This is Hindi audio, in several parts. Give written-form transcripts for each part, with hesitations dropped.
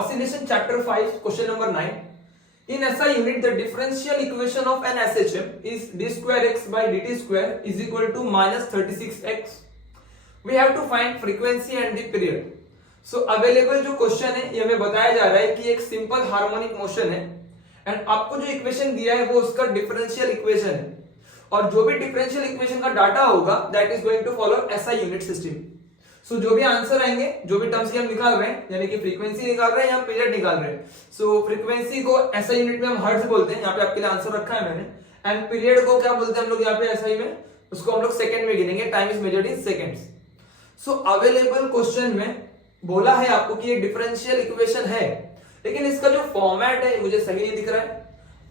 Oscillation chapter 5 question number 9. In SI unit the differential equation of an SHM is d square x by dt square is equal to minus 36x. We have to find frequency and the period. So available जो क्वेश्चन है ये हमें बताया जा रहा है कि एक सिंपल हार्मोनिक मोशन है एंड आपको जो इक्वेशन दिया है वो उसका डिफरेंशियल इक्वेशन है और जो भी डिफरेंशियल इक्वेशन का डाटा होगा that is going to follow SI unit system. So जो भी आंसर आएंगे जो भी टर्म्स हम निकाल रहे हैं यानी कि फ्रीक्वेंसी निकाल रहे हैं या पीरियड निकाल रहे हैं. सो फ्रीक्वेंसी को एसआई यूनिट में हम हर्ट्ज बोलते हैं, यहाँ पे आपके लिए आंसर रखा है मैंने. एंड पीरियड को क्या बोलते हैं हम लोग यहाँ पे एसआई में, उसको हम लोग सेकंड में गिनेंगे. Time is measured in seconds. So available question में बोला है आपको कि ये डिफरेंशियल इक्वेशन है लेकिन इसका जो फॉर्मेट है मुझे सही नहीं दिख रहा है.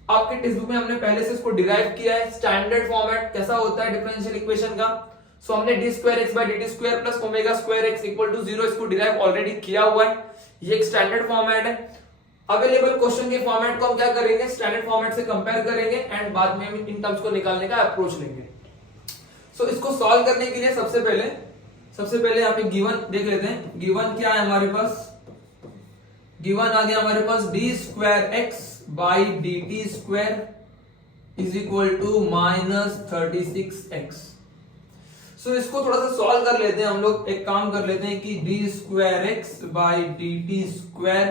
आपके टेक्स्ट बुक में हमने पहले से इसको डिराइव किया है. स्टैंडर्ड फॉर्मेट कैसा होता है डिफरेंशियल इक्वेशन का. सो हमने d square x by d t square plus omega square x equal to 0 इसको डिराइव ऑलरेडी किया हुआ है. ये एक स्टैंडर्ड फॉर्मेट है. अवेलेबल क्वेश्चन के फॉर्मेट को हम क्या करेंगे, स्टैंडर्ड फॉर्मेट से कंपेयर करेंगे एंड बाद में हम इन टर्म्स को निकालने का अप्रोच लेंगे. सो इसको सॉल्व करने के लिए सबसे पहले यहाँ पे गिवन देख लेते हैं. गिवन क्या है हमारे पास, गिवन आ गया हमारे पास d square x by d t square is equal to minus 36x. So इसको थोड़ा सा सॉल्व कर लेते हैं हम लोग. एक काम कर लेते हैं कि d square x by d t square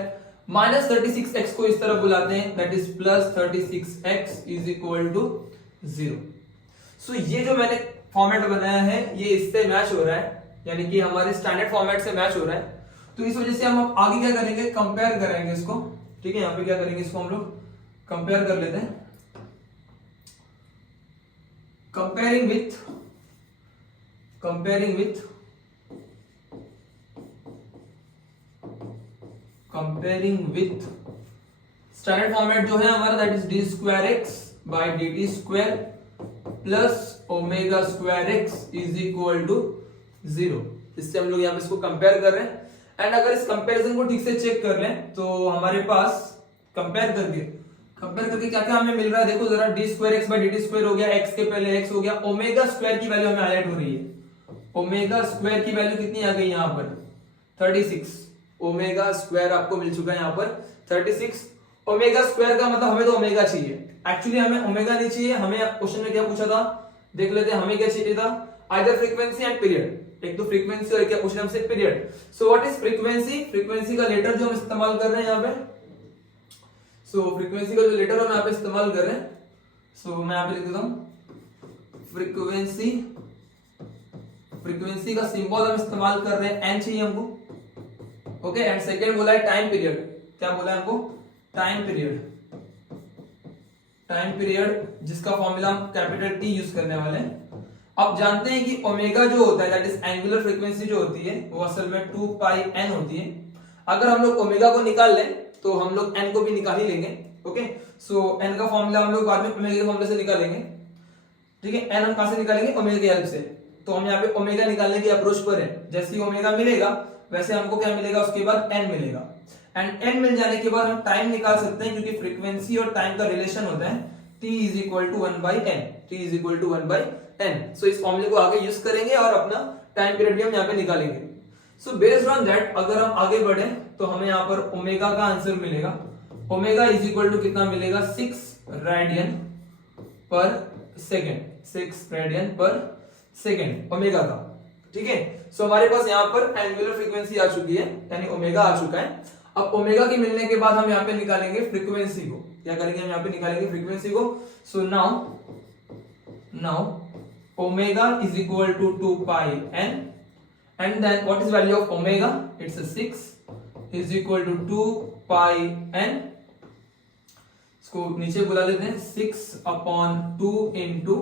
minus 36x को इस तरफ बुलाते हैं that is plus 36x is equal to 0. So ये जो मैंने फॉर्मेट बनाया है ये इससे मैच हो रहा है यानी कि हमारे स्टैंडर्ड फॉर्मेट से मैच हो रहा है. तो इस वजह से हम आगे क्या करेंगे, कंपेयर करेंगे इसको. ठीक है, यहाँ पे क्या करेंगे, इसको हम लोग कंपेयर कर लेते हैं. कंपेयरिंग विथ स्टैंडर्ड फॉर्मेट जो है हमारा that is d square x by d t square plus omega square x is equal to 0. इससे हम लोग यहाँ पे इसको कंपेयर कर रहे हैं. एंड अगर इस कंपैरिजन को ठीक से चेक कर लें तो हमारे पास कंपेयर करके क्या क्या हमें मिल रहा है. देखो जरा, D square x by d t square हो गया, एक्स के पहले एक्स हो गया. ओमेगा स्क्वायर की वैल्यू हमें हाईलाइट हो रही है. ओमेगा स्क्वायर की वैल्यू कितनी आ गई यहाँ पर 36. ओमेगा स्क्वायर आपको मिल चुका है यहाँ पर 36. ओमेगा स्क्वायर का मतलब हमें तो ओमेगा चाहिए. एक्चुअली हमें ओमेगा नहीं चाहिए. हमें क्वेश्चन में क्या पूछा था देख लेते हैं. हमें क्या चाहिए था, आइदर फ्रीक्वेंसी एंड पीरियड. एक तो फ्रीक्वेंसी और क्या पूछना हमसे, period. So what is frequency. Frequency का लेटर जो हम इस्तेमाल कर रहे हैं यहाँ पे, सो फ्रीक्वेंसी का जो लेटर हम यहाँ पे इस्तेमाल कर रहे हैं, सो मैं यहाँ पे लिख देता हूं फ्रीक्वेंसी का सिंबल हम इस्तेमाल कर रहे हैं, एन चाहिए हमको. ओके, एंड सेकेंड बोला है टाइम पीरियड. क्या बोला है हमको, टाइम पीरियड जिसका फॉर्मूला हम कैपिटल टी यूज करने वाले हैं. आप जानते हैं कि ओमेगा जो होता है दैट इज एंगुलर फ्रीक्वेंसी जो होती है वो असल में 2 पाई n होती है. अगर हम लोग ओमेगा को निकाल लें तो हम लोग n को भी निकाल ही लेंगे. ओके, सो n का फॉर्मूला हम लोग बाद में ओमेगा के फॉर्मूले से निकालेंगे. ठीक है, n हम कहां से निकालेंगे, ओमेगा की हेल्प से. तो हम यहाँ पे ओमेगा निकालने की अप्रोच पर है. जैसे ही ओमेगा मिलेगा वैसे हमको क्या मिलेगा, उसके बाद n मिलेगा. एंड n मिल जाने के बाद हम टाइम निकाल सकते हैं क्योंकि फ्रीक्वेंसी और टाइम का रिलेशन होता है t is equal to 1/n. So इस फॉर्मूले को आगे यूज करेंगे और अपना टाइम पीरियड भी हम यहाँ पे निकालेंगे. सो बेस्ड ऑन दैट अगर हम आगे बढ़े तो हमें यहाँ पर ओमेगा का आंसर मिलेगा. ओमेगा इज इक्वल टू कितना मिलेगा, 6 रेडियन पर सेकेंड ओमेगा का. ठीक है, सो हमारे पास यहाँ पर एंगुलर फ्रीक्वेंसी आ चुकी है यानी ओमेगा आ चुका है. अब ओमेगा की मिलने के बाद हम यहाँ पे निकालेंगे फ्रीक्वेंसी को. क्या करेंगे, हम यहाँ पे निकालेंगे फ्रीक्वेंसी को. So now omega is equal to 2 pi n and then what is value of omega, it's a 6 is equal to 2 pi n. इसको नीचे बुला लेते हैं. 6/2 into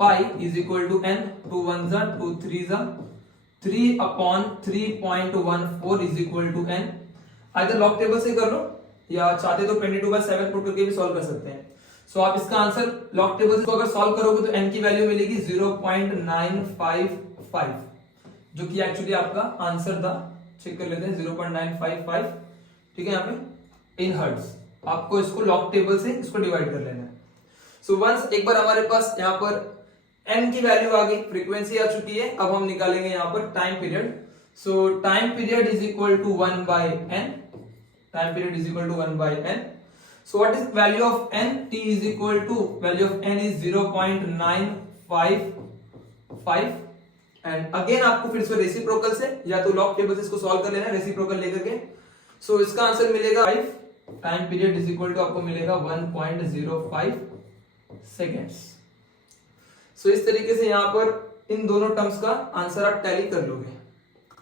pi is equal to n. 2 1s are 2 3s are 3/3.14 is equal to n. Either log table से कर लो या चाहते तो 22/7 पुट करके भी सॉल्व कर सकते हैं. सो आप इसका आंसर लॉग टेबल से अगर सॉल्व करोगे तो n की वैल्यू मिलेगी 0.955 जो कि एक्चुअली आपका आंसर था. चेक कर लेते हैं 0.955. ठीक है, यहाँ पे इन हर्ट्ज. आपको इसको लॉग टेबल से इसको डिवाइड कर लेना है. सो वंस एक बार हमारे पास यहाँ पर n की वैल्यू आ गई, फ्रीक्वेंसी आ चुकी है. अब हम निकालेंगे यहाँ पर time period. So time period is equal to 1/n time period is equal to 1/n. So what is value of n? T is equal to value of n is 0.955 and again आपको फिर से रेसिप्रोकल से या तो लॉग टेबल से इसको सॉल्व कर लेना रेसिप्रोकल लेकर के. सो इसका आंसर मिलेगा 5 time period is equal to आपको मिलेगा 1.05 सेकेंड्स. सो इस तरीके से यहाँ पर इन दोनों टर्म्स का आंसर आप टैली कर लोगे.